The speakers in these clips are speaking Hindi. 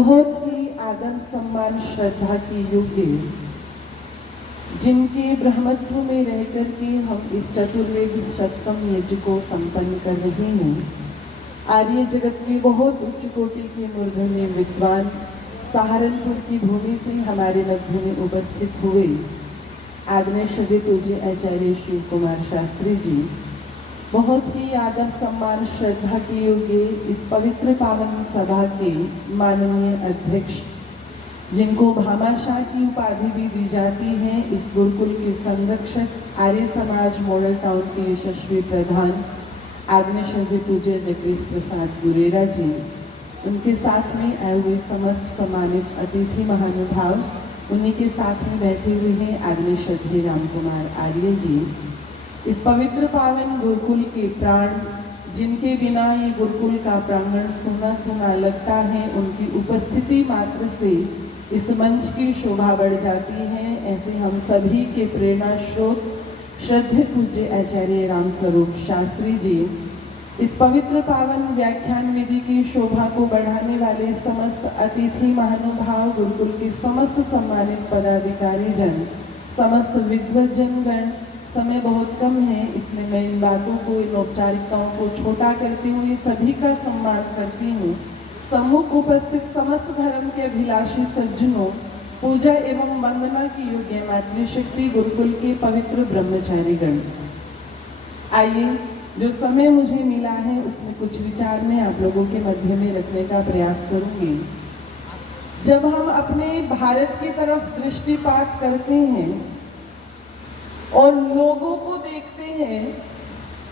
बहुत ही आदर सम्मान श्रद्धा की योग्य जिनके ब्रह्मत्व में रहकर के हम इस चतुर्वेद शतकम यज्ञ को संपन्न कर रहे हैं। आर्य जगत के बहुत उच्च कोटि के मूर्धन्य विद्वान सहारनपुर की भूमि से हमारे मध्य में उपस्थित हुए आदरणीय श्री पूज्य आचार्य शिव कुमार शास्त्री जी, बहुत ही आदर सम्मान श्रद्धा के योग्य इस पवित्र पावन सभा के माननीय अध्यक्ष, जिनको भामाशाह की उपाधि भी दी जाती है, इस गुरुकुल के संरक्षक आर्य समाज मॉडल टाउन के यशस्वी प्रधान आदरणीय श्री पूज्य जगदीश प्रसाद गुरेरा जी, उनके साथ में आए हुए समस्त सम्मानित अतिथि महानुभाव, उन्हीं के साथ में बैठे हुए हैं आदरणीय श्री राम कुमार आर्य जी। इस पवित्र पावन गुरुकुल के प्राण, जिनके बिना ये गुरुकुल का प्रांगण सुना सुना लगता है, उनकी उपस्थिति मात्र से इस मंच की शोभा बढ़ जाती है। ऐसे हम सभी के प्रेरणा स्रोत श्रद्धेय पूज्य आचार्य राम स्वरूप शास्त्री जी, इस पवित्र पावन व्याख्यान विधि की शोभा को बढ़ाने वाले समस्त अतिथि महानुभाव, गुरुकुल के समस्त सम्मानित पदाधिकारी जन, समस्त विद्वज्जन गण, समय बहुत कम है इसलिए मैं इन बातों को, इन औपचारिकताओं को छोटा करती हुई सभी का सम्मान करती हूँ। सम्मुख उपस्थित समस्त धर्म के अभिलाषी सज्जनों, पूजा एवं वंदना की योग्य मातृशक्ति गुरुकुल के पवित्र ब्रह्मचारी गण, आइए जो समय मुझे मिला है उसमें कुछ विचार मैं आप लोगों के मध्य में रखने का प्रयास करूंगी। जब हम अपने भारत की तरफ दृष्टिपात करते हैं और लोगों को देखते हैं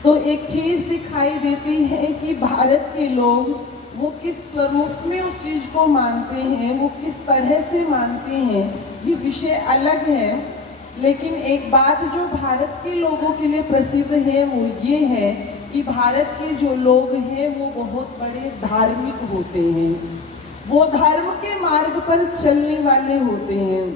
तो एक चीज दिखाई देती है कि भारत के लोग वो किस स्वरूप में उस चीज को मानते हैं, वो किस तरह से मानते हैं, ये विषय अलग है। लेकिन एक बात जो भारत के लोगों के लिए प्रसिद्ध है वो ये है कि भारत के जो लोग हैं वो बहुत बड़े धार्मिक होते हैं, वो धर्म के मार्ग पर चलने वाले होते हैं।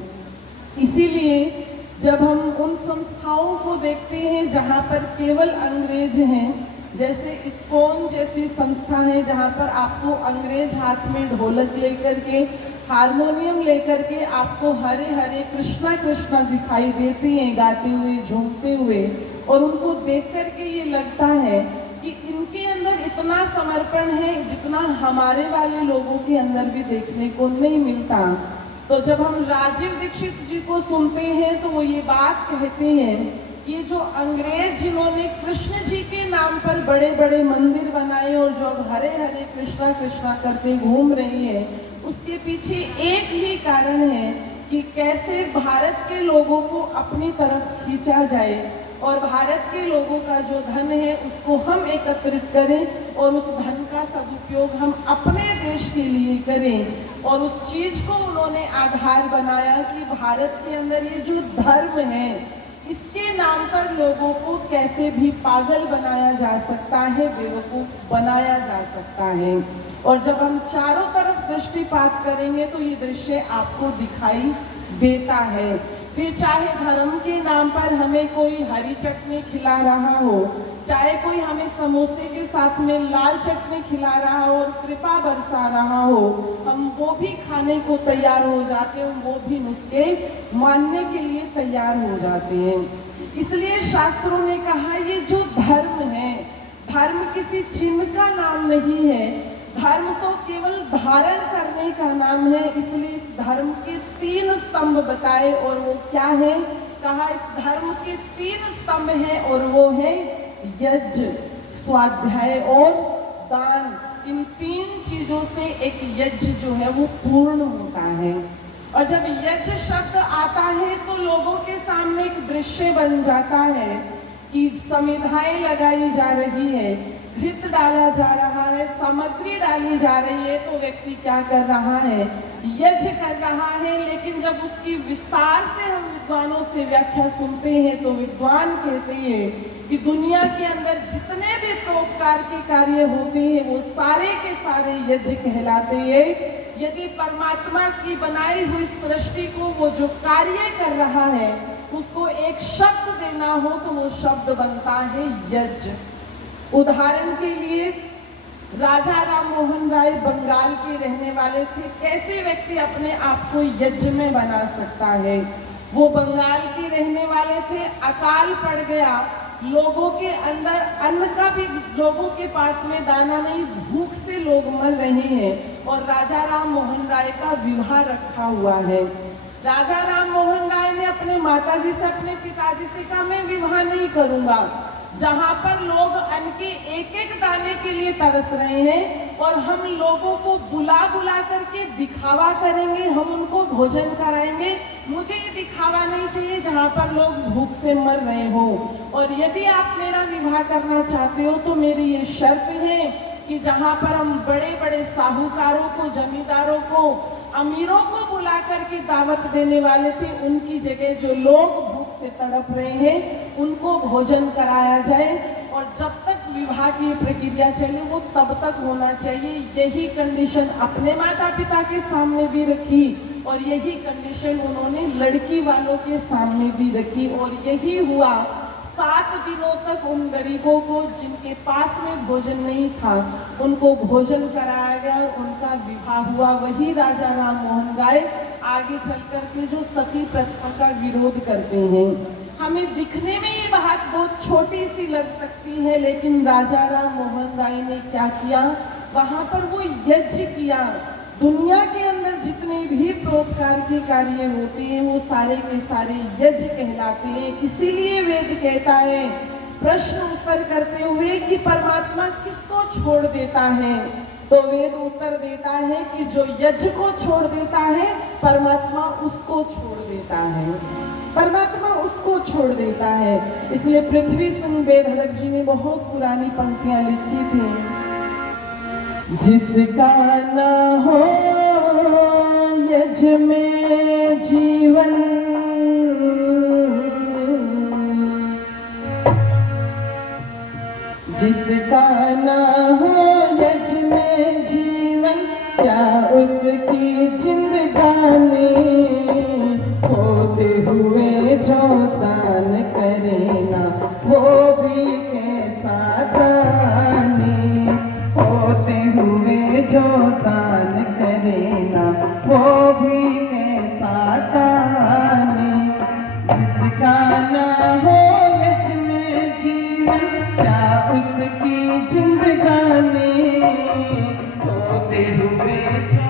इसीलिए जब हम उन संस्थाओं को देखते हैं जहाँ पर केवल अंग्रेज हैं, जैसे इस्कॉन जैसी संस्था है जहाँ पर आपको अंग्रेज हाथ में ढोलक लेकर के, हारमोनियम लेकर के आपको हरे हरे कृष्णा कृष्णा दिखाई देते हैं गाते हुए, झूमते हुए, और उनको देख कर के ये लगता है कि इनके अंदर इतना समर्पण है जितना हमारे वाले लोगों के अंदर भी देखने को नहीं मिलता। तो जब हम राजीव दीक्षित जी को सुनते हैं तो वो ये बात कहते हैं कि जो अंग्रेज जिन्होंने कृष्ण जी के नाम पर बड़े बड़े मंदिर बनाए और जो अब हरे हरे कृष्णा कृष्णा करते घूम रही है, उसके पीछे एक ही कारण है कि कैसे भारत के लोगों को अपनी तरफ खींचा जाए और भारत के लोगों का जो धन है उसको हम एकत्रित करें और उस धन का सदुपयोग हम अपने देश के लिए करें। और उस चीज को उन्होंने आधार बनाया कि भारत के अंदर ये जो धर्म है इसके नाम पर लोगों को कैसे भी पागल बनाया जा सकता है, बेवकूफ बनाया जा सकता है। और जब हम चारों तरफ दृष्टिपात करेंगे तो ये दृश्य आपको दिखाई देता है। फिर चाहे धर्म के नाम पर हमें कोई हरी चटनी खिला रहा हो, चाहे कोई हमें समोसे के साथ में लाल चटनी खिला रहा हो और कृपा बरसा रहा हो, हम वो भी खाने को तैयार हो जाते हैं, वो भी नुस्खे मानने के लिए तैयार हो जाते हैं। इसलिए शास्त्रों ने कहा ये जो धर्म है, धर्म किसी चिन्ह का नाम नहीं है, धर्म तो केवल धारण करने का नाम है। इसलिए इस धर्म के 3 स्तंभ बताए और वो क्या है? कहा इस धर्म के 3 स्तंभ हैं और वो है यज्ञ, स्वाध्याय और दान। इन 3 चीजों से एक यज्ञ जो है वो पूर्ण होता है। और जब यज्ञ शब्द आता है तो लोगों के सामने एक दृश्य बन जाता है कि समिधाएं लगाई जा रही है, घृत डाला जा रहा है, सामग्री डाली जा रही है, तो व्यक्ति क्या कर रहा है? यज्ञ कर रहा है। लेकिन जब उसकी विस्तार से हम विद्वानों से व्याख्या सुनते हैं तो विद्वान कहते हैं कि दुनिया के अंदर जितने भी परोपकार के कार्य होते हैं वो सारे के सारे यज्ञ कहलाते हैं। यदि परमात्मा की बनाई हुई सृष्टि को वो जो कार्य कर रहा है उसको एक शब्द देना हो तो वो शब्द बनता है यज्ञ। उदाहरण के लिए राजा राम मोहन राय बंगाल के रहने वाले थे। कैसे व्यक्ति अपने आप को यज्ञ में बना सकता है? वो बंगाल के रहने वाले थे, अकाल पड़ गया, लोगों के अंदर अन्न का भी, लोगों के पास में दाना नहीं, भूख से लोग मर रहे हैं और राजा राम मोहन राय का विवाह रखा हुआ है। राजा राम मोहन राय ने अपने माताजी से, अपने पिताजी से कहा मैं विवाह नहीं करूंगा। जहां पर लोग अन्न के एक एक दाने के लिए तरस रहे हैं और हम लोगों को बुला बुला करके दिखावा करेंगे, हम उनको भोजन कराएंगे, मुझे ये दिखावा नहीं चाहिए जहां पर लोग भूख से मर रहे हो। और यदि आप मेरा विवाह करना चाहते हो तो मेरी ये शर्त है कि जहां पर हम बड़े बड़े साहूकारों को, जमींदारों को, अमीरों को बुला करके दावत देने वाले थे, उनकी जगह जो लोग भूख से तड़प रहे हैं उनको भोजन कराया जाए और जब तक विवाह की प्रक्रिया चले वो तब तक होना चाहिए। यही कंडीशन अपने माता पिता के सामने भी रखी और यही कंडीशन उन्होंने लड़की वालों के सामने भी रखी और यही हुआ। 7 दिनों तक उन गरीबों को जिनके पास में भोजन नहीं था उनको भोजन कराया गया और उनका विवाह हुआ। वही राजा राम मोहन राय आगे चल करके जो सती प्रथा का विरोध करते हैं। हमें दिखने में ये बात बहुत छोटी सी लग सकती है, लेकिन राजा राम मोहन राय ने क्या किया, वहां पर वो यज्ञ किया। दुनिया के अंदर जितने भी परोपकार के कार्य होते हैं वो सारे के सारे यज्ञ कहलाते हैं। इसीलिए वेद कहता है, प्रश्न उत्तर करते हुए कि परमात्मा किसको छोड़ देता है, तो वेद उत्तर देता है कि जो यज्ञ को छोड़ देता है परमात्मा उसको छोड़ देता है, परमात्मा उसको छोड़ देता है। इसलिए पृथ्वी सिंह बेधड़क जी ने बहुत पुरानी पंक्तियां लिखी थी, जिसका ना हो यज्ञ में जीवन, जिसका ना हो यज्ञ में जीवन, क्या उसकी जिंदगानी, होते हुए जो दान करे ना वो भी कैसा दानी, होते हुए जो दान करे ना वो भी कैसा दानी, जिसका ना हो यज्ञ में जीवन, क्या उसकी जिंदगानी, होते हुए जो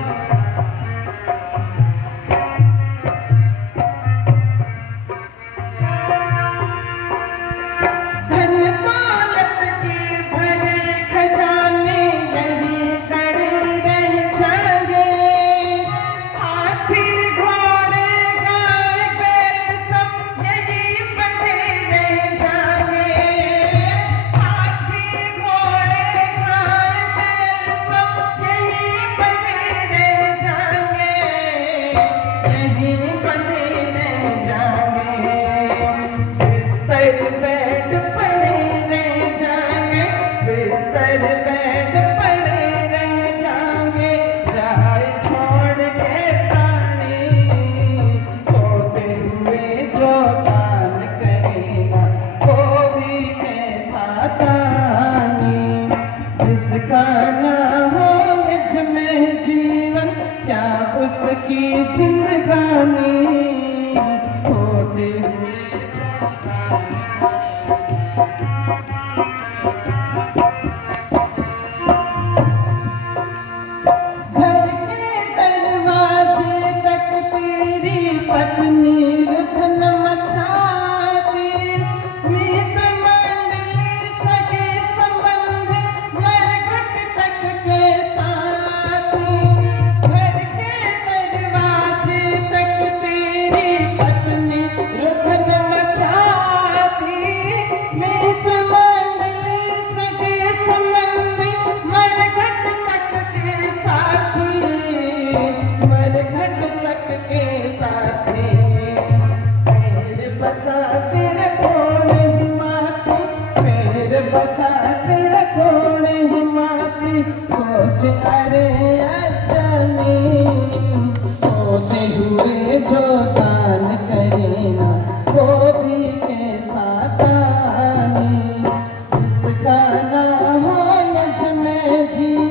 जी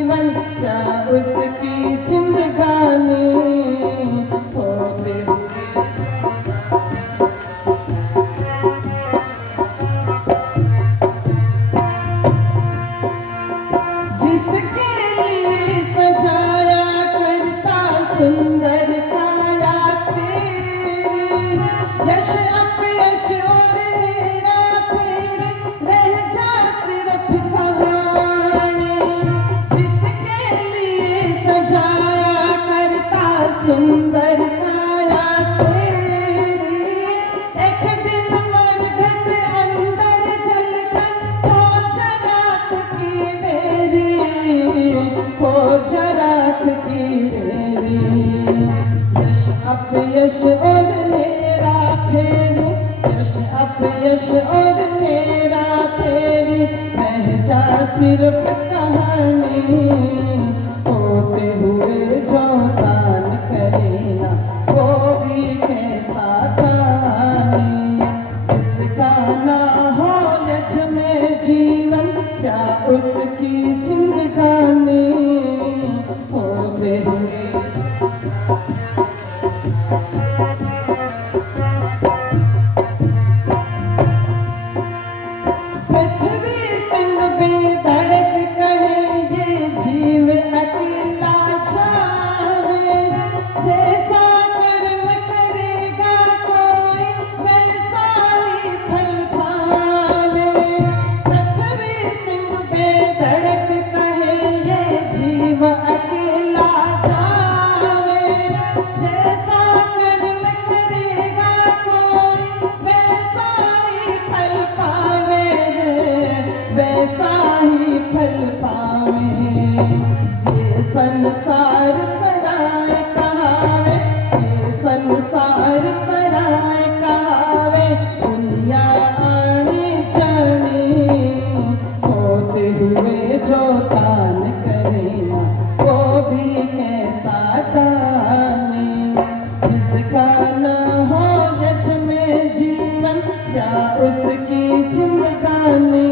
सिर्फ कहानी, जिसके लिए सजाया करता सुंदर काया तेरी, एक दिन मरघट अंदर जलकर हो जरात की डेरी, हो जरात की डेरी। यश अपयश और हेरा फेरी, यश अपयश और हेरा फेरी, रह जा सिर्फ कहानी, होते हुए जो दान करे ना वो भी कैसा दानी। जिसका ना हो यज में जीवन, क्या उसकी जिंदगानी, होते हुए पृथ्वी सिंह बेधड़क कहे ये जीव अकेला जावे, जैसा कर्म करेगा कोई वैसा ही फल पावे। पृथ्वी सिंह बेधड़क कहे ये जीव अकेला जावे, जैसा कर्म करेगा कोई वैसा ही फल पावे, वैसा ही फल पावे। ये संसार सराय कहावे, ये संसार सराय कहावे, दुनिया आनी जानी, होते हुए जो दान करे ना वो भी कैसा दानी। जिसका ना हो यज में जीवन, क्या उसकी जिंदगानी,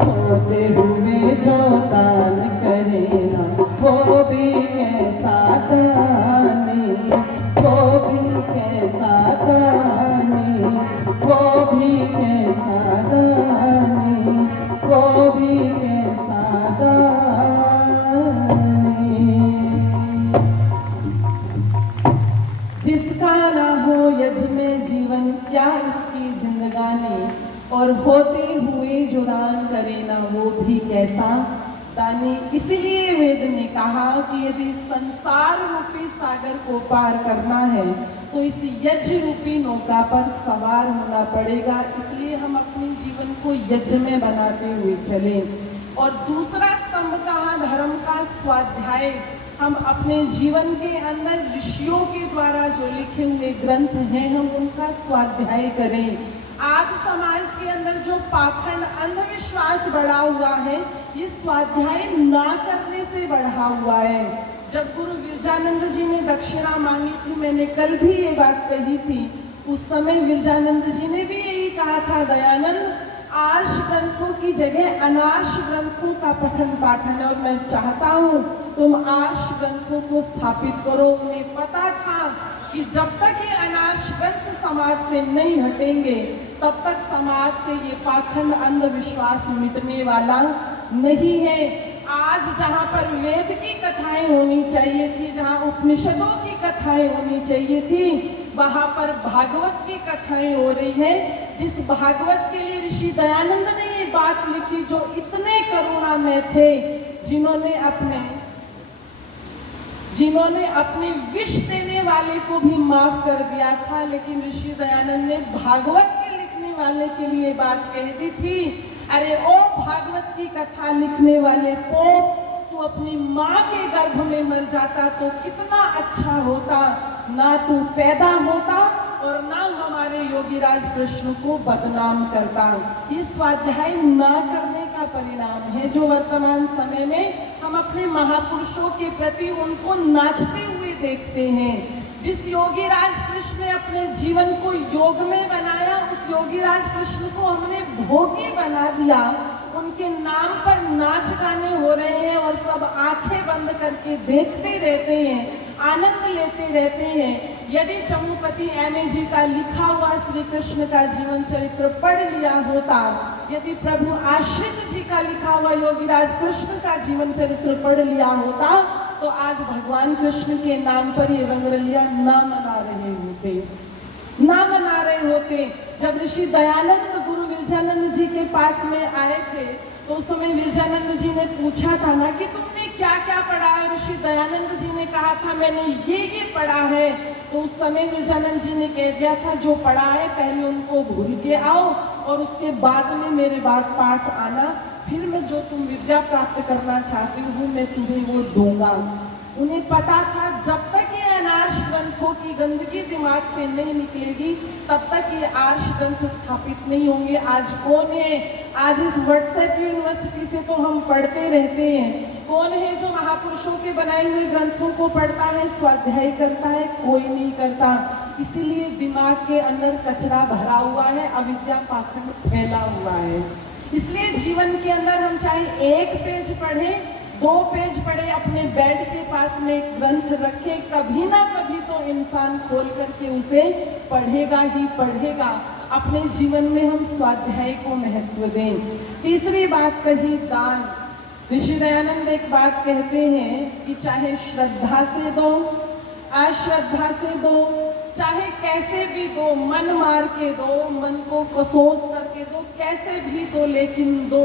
होते हुए जो दान करे ना वो भी कैसा दानी, वो भी कैसा दानी, वो भी कैसा दानी, वो भी कैसा दानी। जिसका ना हो यज में जीवन, क्या उसकी जिंदगानी, और होते हुए जो दान करे ना वो भी कैसा दानी। इसलिए वेद ने कहा कि यदि संसार रूपी सागर को पार करना है तो इस यज्ञ रूपी नौका पर सवार होना पड़ेगा। इसलिए हम अपने जीवन को यज्ञ में बनाते हुए चलें। और दूसरा स्तंभ कहा धर्म का स्वाध्याय। हम अपने जीवन के अंदर ऋषियों के द्वारा जो लिखे हुए ग्रंथ हैं हम उनका स्वाध्याय करें। आज समाज के अंदर जो पाखंड अंधविश्वास बढ़ा हुआ है ये स्वाध्याय ना करने से बढ़ा हुआ है। जब गुरु विरजानंद जी ने दक्षिणा मांगी थी, मैंने कल भी ये बात कही थी, उस समय विरजानंद जी ने भी यही कहा था, दयानंद आर्ष ग्रंथों की जगह अनार्ष ग्रंथों का पठन पाठन है और मैं चाहता हूँ तुम आर्ष ग्रंथों को स्थापित करो। उन्हें पता था कि जब तक ये अनार्ष ग्रंथ समाज से नहीं हटेंगे तब तक समाज से ये पाखंड अंधविश्वास मिटने वाला नहीं है। आज जहाँ पर वेद की कथाएं होनी चाहिए थी, जहाँ उपनिषदों की कथाएं होनी चाहिए थी, वहाँ पर भागवत की कथाएं हो रही है। जिस भागवत के लिए ऋषि दयानंद ने ये बात लिखी, जो इतने करुणा में थे, जिन्होंने अपने विष देने वाले को भी माफ कर दिया था, लेकिन ऋषि दयानंद ने भागवत के लिखने वाले के लिए बात कह दी थी, अरे ओ भागवत की कथा लिखने वाले को, तू अपनी माँ के गर्भ में मर जाता तो कितना अच्छा होता, ना तू पैदा होता और ना हमारे योगीराज कृष्ण को बदनाम करता। ये स्वाध्याय ना करने का परिणाम है जो वर्तमान समय में हम अपने महापुरुषों के प्रति उनको नाचते हुए देखते हैं। जिस योगीराज कृष्ण ने अपने जीवन को योग में बनाया, उस योगीराज कृष्ण को हमने भोगी बना दिया। उनके नाम पर नाच गाने हो रहे हैं और सब आंखें बंद करके देखते रहते हैं, आनंद लेते रहते हैं। यदि चमुपति एमए जी का लिखा हुआ श्री कृष्ण का जीवन चरित्र पढ़ लिया होता, यदि प्रभु आश्रित जी का लिखा हुआ योगीराज कृष्ण का जीवन चरित्र पढ़ लिया होता, तो आज भगवान कृष्ण के नाम पर ये रंगरलिया ना मना रहे होते। जब ऋषि दयानंद गुरु विरजानंद जी के पास में आए थे तो उस समय विरजानंद जी ने पूछा था ना कि तुमने क्या क्या पढ़ा है। ऋषि दयानंद जी ने कहा था मैंने ये पढ़ा है। तो उस समय विरजानंद जी ने कह दिया था जो पढ़ा है पहले उनको भूल के आओ और उसके बाद में मेरे पास आना, फिर मैं जो तुम विद्या प्राप्त करना चाहती हूँ मैं तुम्हें वो दूंगा। उन्हें पता था जब तक ये अनार्ष ग्रंथों की गंदगी दिमाग से नहीं निकलेगी तब तक ये आर्ष ग्रंथ स्थापित नहीं होंगे। आज कौन है, आज इस व्हाट्सएप यूनिवर्सिटी से तो हम पढ़ते रहते हैं, कौन है जो महापुरुषों के बनाए हुए ग्रंथों को पढ़ता है, स्वाध्याय करता है? कोई नहीं करता। इसीलिए दिमाग के अंदर कचरा भरा हुआ है, अविद्या पाखंड फैला हुआ है। इसलिए जीवन के अंदर हम चाहे 1 पेज पढ़ें, 2 पेज पढ़े, अपने बेड के पास में एक ग्रंथ रखें, कभी ना कभी तो इंसान खोल करके उसे पढ़ेगा ही पढ़ेगा। अपने जीवन में हम स्वाध्याय को महत्व दें। तीसरी बात कही दान। ऋषि दयानंद एक बात कहते हैं कि चाहे श्रद्धा से दो, अश्रद्धा से दो, चाहे कैसे भी दो, मन मार के दो, मन को कसोट करके दो, कैसे भी दो, लेकिन दो।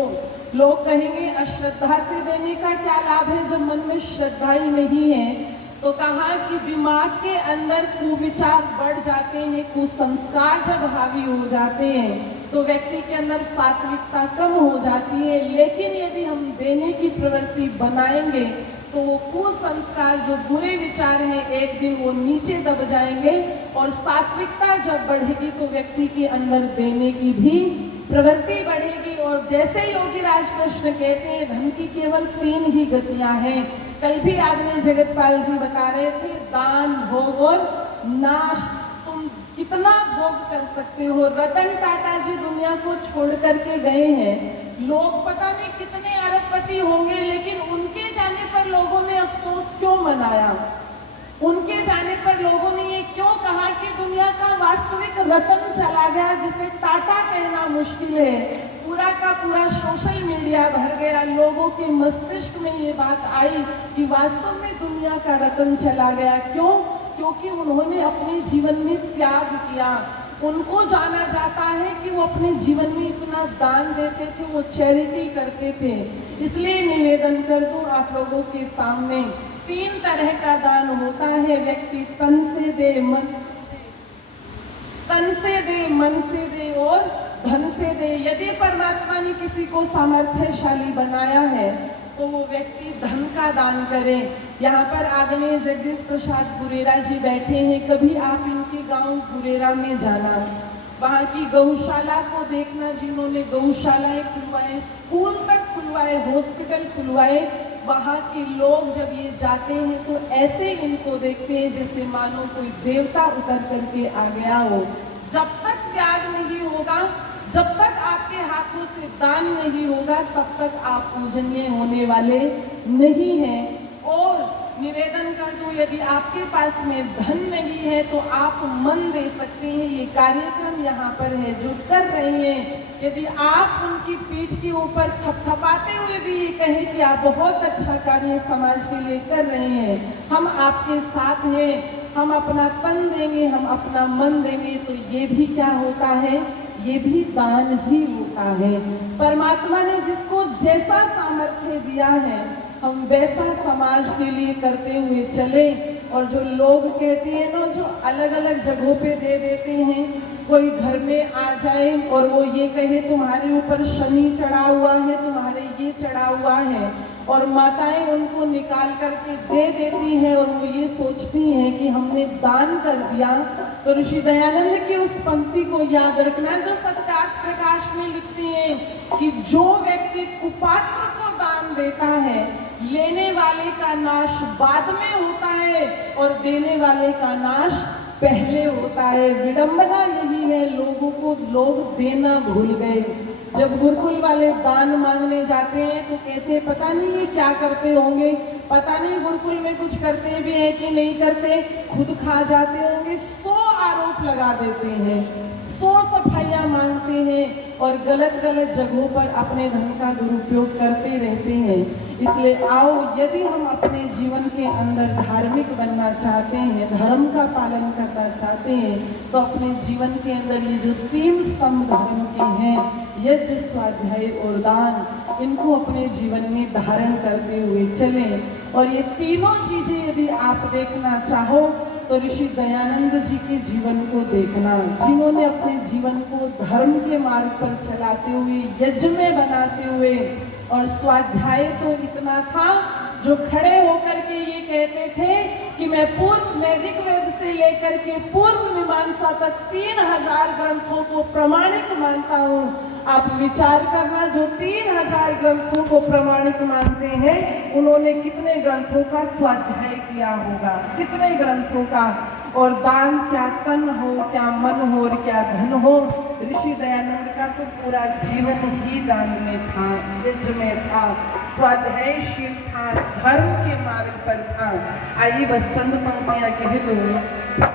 लोग कहेंगे अश्रद्धा से देने का क्या लाभ है जब मन में श्रद्धा ही नहीं है। तो कहा कि दिमाग के अंदर कुविचार बढ़ जाते हैं, कुसंस्कार जब हावी हो जाते हैं तो व्यक्ति के अंदर सात्विकता कम हो जाती है। लेकिन यदि हम देने की प्रवृत्ति बनाएंगे तो वो कुसंस्कार जो बुरे विचार हैं एक दिन वो नीचे दब जाएंगे और सात्विकता जब बढ़ेगी तो व्यक्ति के अंदर देने की भी प्रवृत्ति बढ़ेगी। और जैसे योगी राजकृष्ण कहते हैं धन की केवल 3 ही गतियां हैं। कल भी आदमी जगतपाल जी बता रहे थे, दान, भोग और नाश। तुम कितना भोग कर सकते हो। रतन टाटा जी दुनिया को छोड़ करके गए हैं, लोग पता नहीं कितने अरबपति होंगे, लेकिन उनके जाने पर लोगों ने अफसोस क्यों मनाया? उनके जाने पर लोगों ने ये क्यों कहा कि दुनिया का वास्तविक रतन चला गया, जिसे टाटा कहना मुश्किल है। पूरा का पूरा सोशल मीडिया भर गया, लोगों के मस्तिष्क में ये बात आई कि वास्तव में दुनिया का रतन चला गया। क्यों? क्योंकि उन्होंने अपने जीवन में त्याग किया। उनको जाना जाता है कि वो अपने जीवन में इतना दान देते थे, वो चैरिटी करते थे। इसलिए निवेदन कर दूं आप लोगों के सामने, 3 तरह का दान होता है। व्यक्ति तन से दे, मन से दे और धन से दे। यदि परमात्मा ने किसी को सामर्थ्यशाली बनाया है तो वो व्यक्ति धन का दान करे। यहाँ पर आदरणीय जगदीश प्रसाद गुरेरा जी बैठे हैं, कभी आप इनके गांव गुरेरा में जाना, वहाँ की गौशाला को देखना, जिन्होंने गौशालाएं खुलवाए, स्कूल तक खुलवाए, हॉस्पिटल खुलवाए। वहाँ के लोग जब ये जाते हैं तो ऐसे इनको देखते हैं जैसे मानो कोई देवता उतर करके आ गया हो। जब तक त्याग नहीं होगा, जब तक आपके हाथों से दान नहीं होगा, तब तक आप पूजनीय होने वाले नहीं हैं। और निवेदन कर दूं, यदि आपके पास में धन नहीं है तो आप मन दे सकते हैं। ये कार्यक्रम यहाँ पर है जो कर रहे हैं, यदि आप उनकी पीठ के ऊपर थपथपाते हुए भी ये कहें कि आप बहुत अच्छा कार्य समाज के लिए कर रहे हैं, हम आपके साथ हैं, हम अपना तन देंगे, हम अपना मन देंगे, तो ये भी क्या होता है? ये भी दान ही होता है। परमात्मा ने जिसको जैसा सामर्थ्य दिया है हम वैसा समाज के लिए करते हुए चले। और जो लोग कहते हैं ना, जो अलग अलग जगहों पे दे देते हैं, कोई घर में आ जाए और वो ये कहे तुम्हारे ऊपर शनि चढ़ा हुआ है, तुम्हारे ये चढ़ा हुआ है, और माताएं उनको निकाल करके दे देती हैं और वो ये सोचती हैं कि हमने दान कर दिया। तो ऋषि दयानंद की उस पंक्ति को याद रखना जो सत्यार्थ प्रकाश में लिखती हैं कि जो व्यक्ति कुपात्र को दान देता है, लेने वाले का नाश बाद में होता है और देने वाले का नाश पहले होता है। विडंबना यही है, लोगों को लोग देना भूल गए। जब गुरुकुल वाले दान मांगने जाते हैं तो कहते हैं पता नहीं ये क्या करते होंगे, पता नहीं गुरुकुल में कुछ करते भी हैं कि नहीं करते, खुद खा जाते होंगे। 100 आरोप लगा देते हैं, 100 सफाइयाँ मांगते हैं और गलत गलत जगहों पर अपने धन का दुरुपयोग करते रहते हैं। इसलिए आओ, यदि हम अपने जीवन के अंदर धार्मिक बनना चाहते हैं, धर्म का पालन करना चाहते हैं, तो अपने जीवन के अंदर ये जो 3 स्तंभ धर्म के हैं यज्ञ, स्वाध्याय और दान, इनको अपने जीवन में धारण करते हुए चलें। और ये तीनों चीजें यदि आप देखना चाहो तो ऋषि दयानंद जी के जीवन को देखना, जिन्होंने अपने जीवन को धर्म के मार्ग पर चलाते हुए, यज्ञ में बनाते हुए, और स्वाध्याय तो इतना था जो खड़े होकर के ये कहते थे कि मैं ऋग्वेद से लेकर के पूर्व मीमांसा तक 3000 ग्रंथों को प्रमाणिक मानता हूँ। आप विचार करना, जो 3000 ग्रंथों को प्रमाणिक मानते हैं, उन्होंने कितने ग्रंथों का स्वाध्याय किया होगा, कितने ग्रंथों का। और दान, क्या तन हो, क्या मन हो और क्या धन हो, ऋषि दयानंद का तो पूरा जीवन ही दान में था, यज्ञ में था, स्वाध्यायशील था, धर्म के मार्ग पर था। आइए बस चंद पंक्तियां कह दूं।